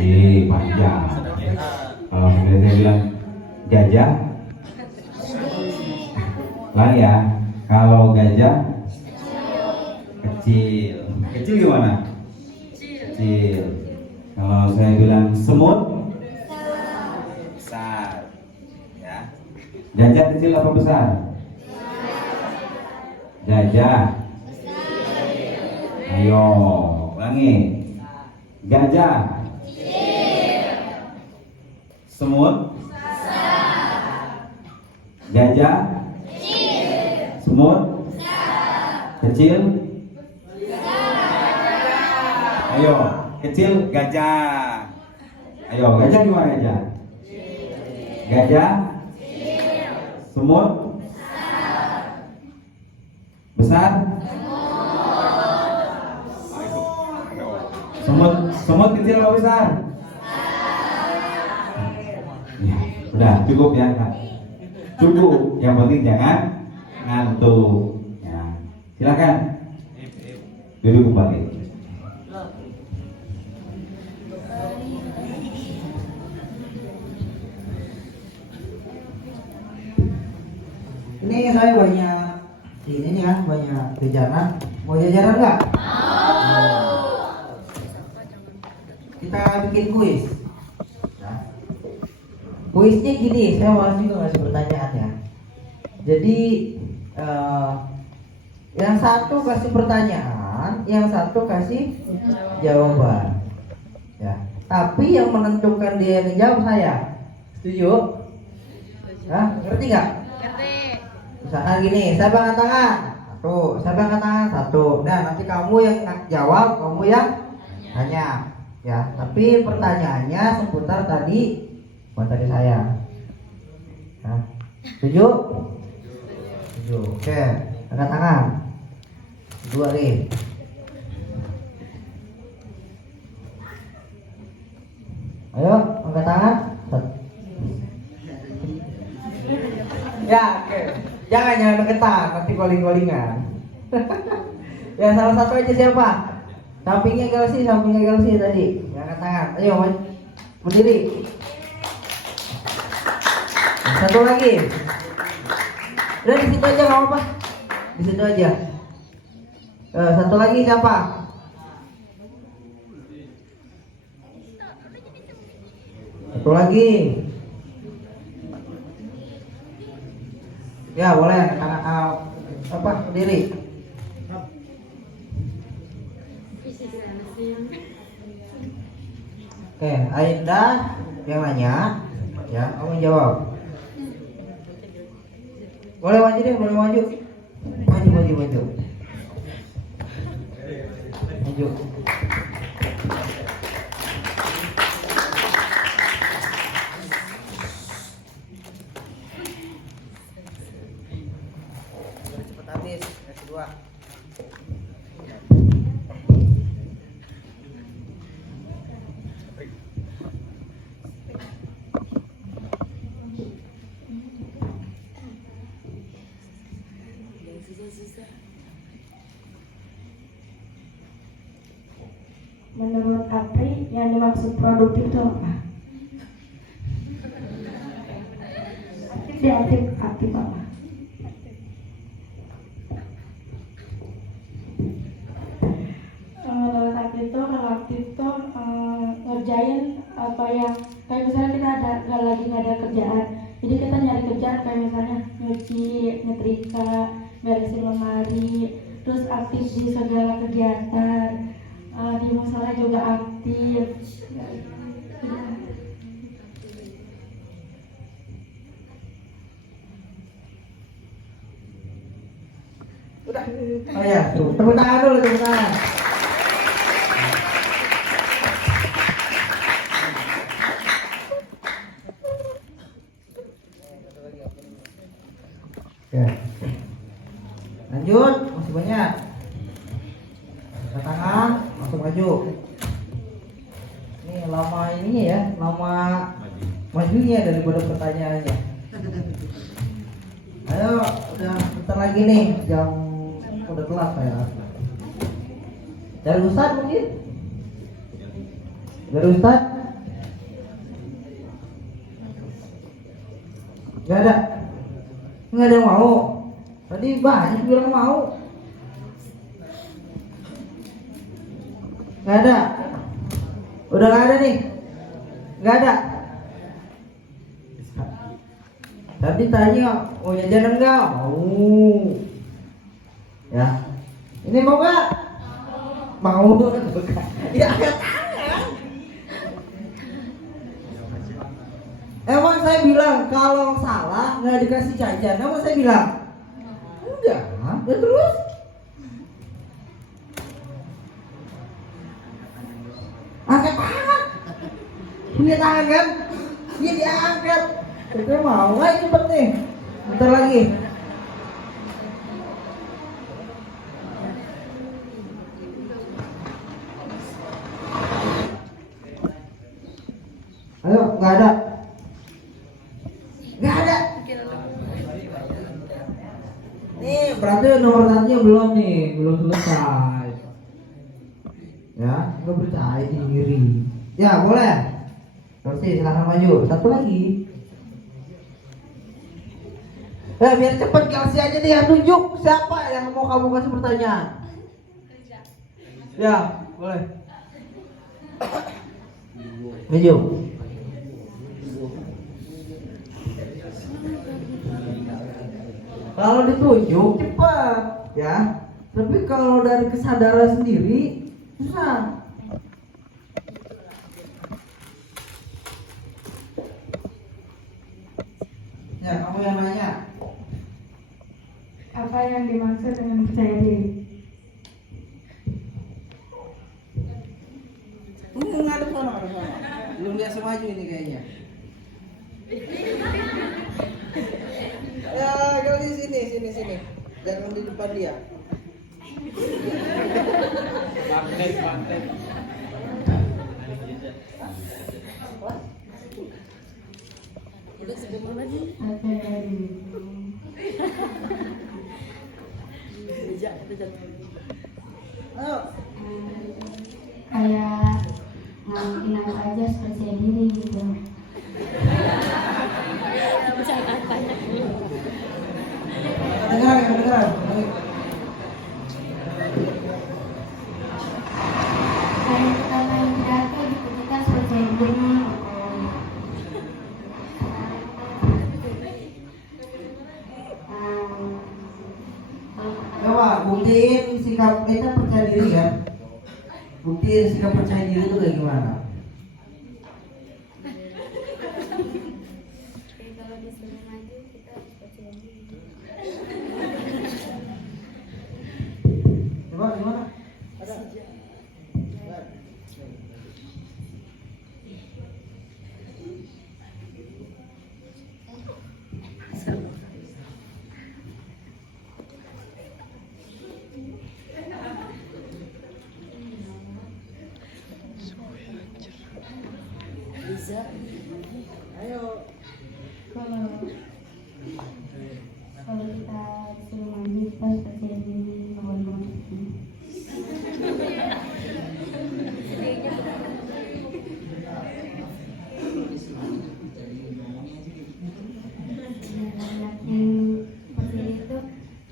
Ini panjang. Kalau saya bilang gajah, lah ya. Kalau gajah kecil, kecil gimana? Kecil. Kalau saya bilang semut, Besar. Ya. gajah kecil apa besar? Gajah. Ayo, ulangi. Gajah. Semut. Gajah. Semut. Kecil. Ayo, kecil gajah. Ayo, gajah gimana gajah? Gajah. Semut. Besar. Semut kecil atau besar? Ya, udah cukup ya, Kak. Cukup. Yang penting jangan ngantuk. Ya, silakan duduk kembali. Ini saya banyak ini ya, banyak jajanan. Mau jajanan nggak? Kita bikin kuis. Nah, kuisnya gini, saya mau juga ngasih pertanyaan ya. Jadi yang satu kasih pertanyaan, yang satu kasih jawaban. Ya. Tapi yang menentukan dia yang jawab saya. Setuju? Hah? Ngerti nggak? Misalkan gini, saya angkat tangan, satu, saya angkat tangan, satu. Nah, nanti kamu yang jawab, kamu yang tanya, ya. Tapi pertanyaannya seputar tadi, bukan tadi saya. Nah, setuju? Setuju. Oke, angkat tangan. Dua nih. Ayo, angkat tangan. Ya, oke. Jangan deketan, nanti calling-callingan. Ya, salah satu aja siapa? Sampingnya Galsi tadi. Yang angkat tangan. Ayo, berdiri. Satu lagi. Udah di situ aja, nggak apa-apa. Di situ aja. Satu lagi siapa? Satu lagi. Ya boleh, apa berdiri. Oke, Ainda yang nanya, ya kamu jawab. Boleh maju deh, boleh maju. Maju. Cepat habis, yang kedua. Menurut Apri, yang dimaksud produktif itu apa? Aktif apa? Menurut Apri itu, kalau aktif itu ngerjain apa yang kayak misalnya kita nggak ada kerjaan, jadi kita nyari kerjaan kayak misalnya nyuci, nyetrika, beresin lemari, terus aktif di segala kegiatan. Di musola juga aktif. Udah. Oh ya, tepuk tangan dulu, tepuk tangan. Oke. Lanjut, masih banyak. Angkat tangan, langsung maju. Ini lama ini ya, lama majunya daripada pertanyaannya. Ayo, udah bentar lagi nih, jam udah telat saya. Dari Ustaz mungkin? Dari Ustaz? Gak ada? Nggak ada yang mau? Tadi banyak bilang mau. Nggak ada? Udah nggak ada nih? Nggak ada? Tadi tanya mau jajan enggak? Mau. Ya. Ini mau nggak? Mau. Ya angkat tangan. Emang saya bilang kalau salah nggak dikasih jajan. Emang saya bilang? Enggak. Ya terus? Angkat tangan. Punya tangan kan? Iya diangkat. Kita mau nggak cepet nih? Bentar lagi. Ayo, nggak ada. Nggak ada. Nih, berarti nomor satunya belum nih, belum selesai. Ya, nggak percaya diri. Ya, boleh. Terus silahkan maju. Satu lagi. Biar cepet kasih aja deh yang tunjuk siapa yang mau kamu kasih pertanyaan. Ya, boleh. Maju. Kalau ditunjuk cepat, ya. Tapi kalau dari kesadaran sendiri susah. Ya, kamu yang nanya. Apa yang dimaksud dengan percaya diri? Ngadep sana. Belum biasa maju ini kayaknya. Ya, kalau di sini. Jangan di depan dia. Bangkit. Percaya diri. Ayo. Kayak ngelakuin apa aja harus percaya diri gitu. Kedengeran. Kayak kita main pidato gitu, kita harus percaya diri. Coba buktiin sikap kita percaya diri kan? Buktiin sikap percaya diri itu kayak gimana? Kalau disuruh maju kita harus percaya diri. Coba gimana? Ada? Ayo. Kalau kita disuruh maju kita harus percaya diri bahwa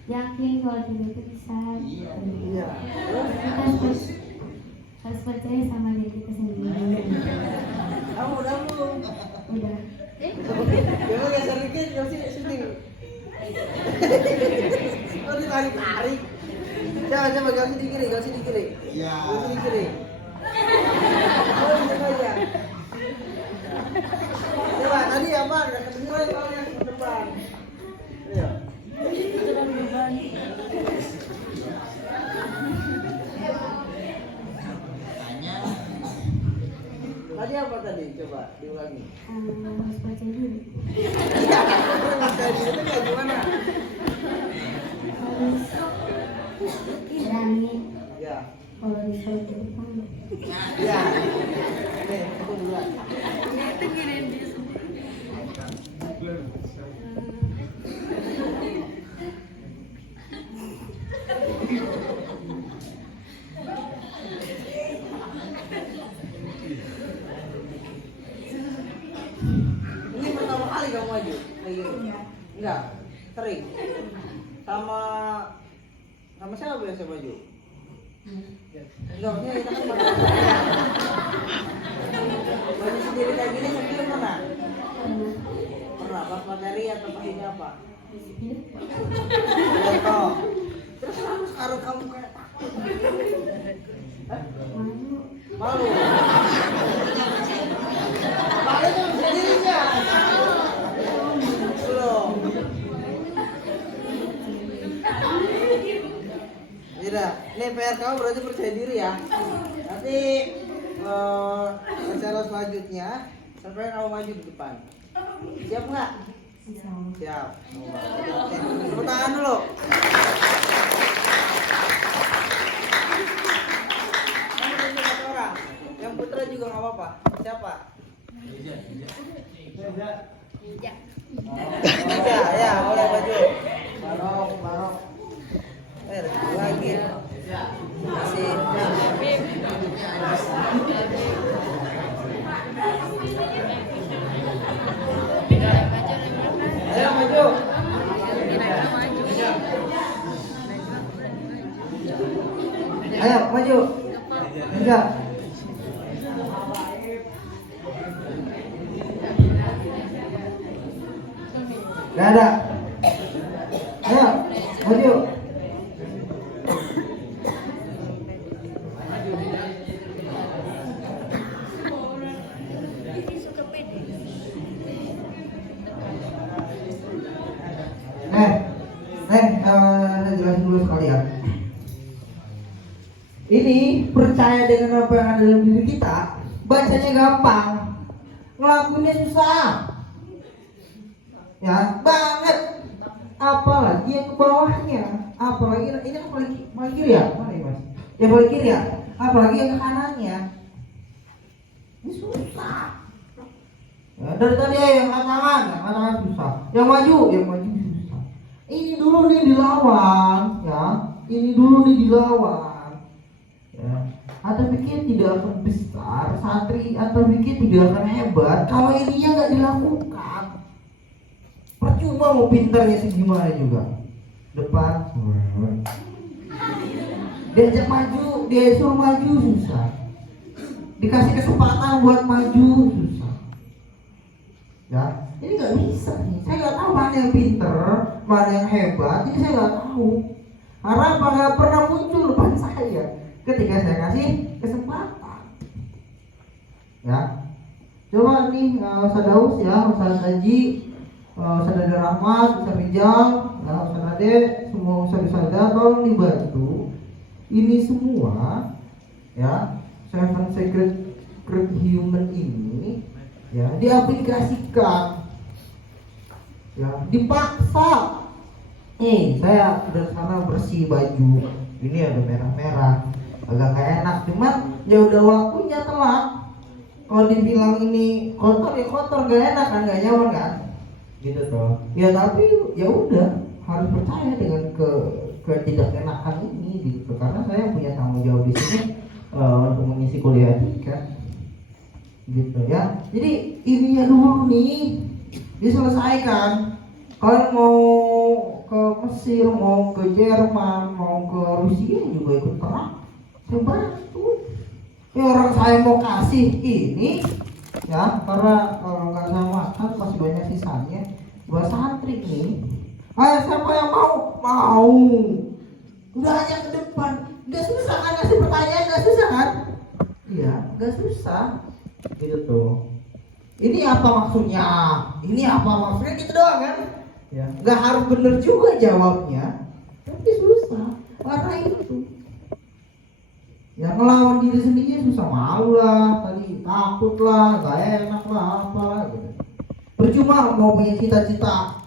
yakin kalau diri itu bisa. Iya. Kita harus percaya sama diri kita sendiri. Kamu udah belum? Udah. Coba geser dikit, sini. Oh ditarik. Coba gausin di kiri. Iya. Gausin di kiri. Oh di aja. Coba tadi apa? Nggak kedengeran kalau yang ke depan. Ayo. Tadi apa tadi? Coba diulangi. Harus percaya diri. Iya, percaya diri itu kayak gimana? Harus berani. Ya. Kalau disuruh ke depan. Ya. Nih, aku duluan. Ini pertama kali kamu maju kayak gini? Enggak, sering. Sama siapa biasa maju? Enggak, maksudnya kita kan maju sendiri kayak gini sebelum pernah? Pernah, pas materi atau pas ini apa? Contoh. Terus kenapa sekarang kamu kayak takut? Hah? Malu. Malu tuh sendirinya. Ini PR kamu berarti percaya diri ya. Nanti acara selanjutnya sampai kamu maju di depan. Siap nggak? Siap. Oke, tepuk tangan dulu. Kamu tunjuk satu orang. Yang putra juga nggak apa-apa. Siapa? Ya, boleh maju. Barok. Lagi. Masih. Ayo maju. Ayo maju. Enggak. Gak ada. Ayo maju. Saya jelasin dulu sekalian. Ini percaya dengan apa yang ada dalam diri kita, bacanya gampang, ngelakuinnya susah. Ya, banget. Apalagi yang ke bawahnya, apalagi ini kan paling kiri ya, mana ya Mas? Ya paling kiri ya, apalagi yang ke kanannya. Ini susah. Ya, dari tadi yang tangan susah. Yang maju susah. Ini dulu nih dilawan, ya. Ini dulu nih dilawan. Ya. Atau pikir tidak akan besar, santri atau pikir tidak akan hebat kalau ininya nggak dilakukan. Percuma mau pintarnya segimana juga. Depan, diajak maju, dia suruh maju susah. Dikasih kesempatan buat maju susah. Ya, ini nggak bisa nih. Saya nggak tahu mana yang pinter, mana yang hebat. Ini saya nggak tahu. Karena nggak pernah muncul depan saya ketika saya kasih kesempatan. Ya, coba nih Ustaz Daus ya, Ustaz Haji, Ustaz Ade Rahmat, Ustaz Rijal, ya, Ustaz Ade, semua Ustaz tolong dibantu. Ini semua ya, Seven Secret Human ini ya diaplikasikan, ya dipaksa. Saya udah sana bersih baju, ini ada merah-merah, agak gak enak, cuman ya udah waktunya telat. Kalau dibilang ini kotor ya kotor, gak enak kan, gak nyaman kan, gitu toh. Ya tapi ya udah harus percaya dengan ketidakenakan ini, gitu. Karena saya punya tanggung jawab di sini untuk mengisi kuliah kan, gitu ya. Jadi ininya dulu nih diselesaikan. Kalian mau ke Mesir, mau ke Jerman, mau ke Rusia juga ikut perang, saya bantu. Ya orang saya mau kasih ini ya, karena kalau nggak saya makan masih banyak sisanya buat santri nih. Ayo siapa yang mau? Udah aja ke depan. Gak susah kan ngasih pertanyaan, gak susah kan? Iya, gak susah. Gitu tuh. Ini apa maksudnya? Ini apa maksudnya, gitu doang kan? Ya, gak harus bener juga jawabnya, tapi susah. Karena itu. Ya ngelawan diri sendiri susah, malu lah, tadi takut lah, gak enak lah, apalah gitu. Percuma mau punya cita-cita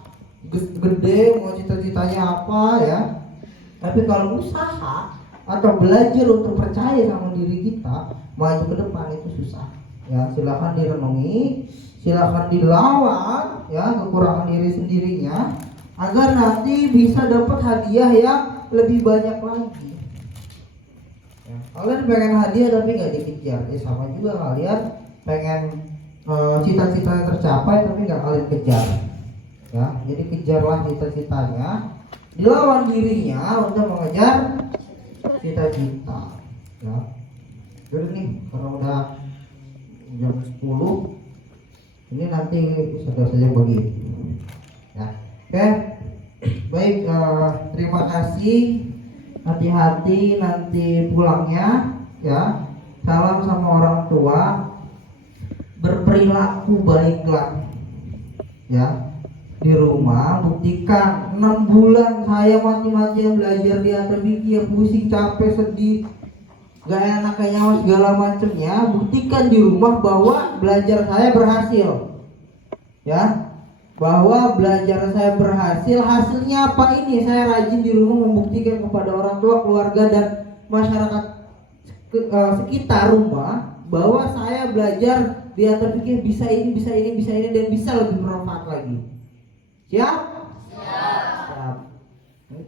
gede, mau cita-citanya apa ya, tapi kalau usaha atau belajar untuk percaya sama diri kita, maju ke depan itu susah. Ya silakan direnungi, silakan dilawan ya kekurangan diri sendirinya, agar nanti bisa dapat hadiah yang lebih banyak lagi. Ya, kalian pengen hadiah tapi nggak dikejar, ya sama juga kalian pengen cita-cita yang tercapai tapi nggak kalian kejar. Ya, jadi kejarlah cita-citanya, dilawan dirinya untuk mengejar cita-cita. Ya, jadi nih kalau udah jam 10 ini nanti sudah saja begini. Ya, oke, baik, terima kasih. Hati-hati nanti pulangnya ya. Salam sama orang tua, berperilaku baiklah ya. di rumah, buktikan 6 bulan saya mati-matian belajar di atas fikih, pusing, capek, sedih, gak enak kayaknya segala macemnya. Buktikan di rumah bahwa belajar saya berhasil, ya, bahwa belajar saya berhasil. Hasilnya apa ini? Saya rajin di rumah membuktikan kepada orang tua, keluarga, dan masyarakat sekitar rumah bahwa saya belajar di atas fikih bisa ini, bisa ini, bisa ini, dan bisa lebih bermanfaat lagi. Siap? Siap.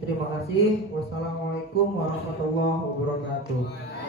Terima kasih. Wassalamualaikum warahmatullahi wabarakatuh.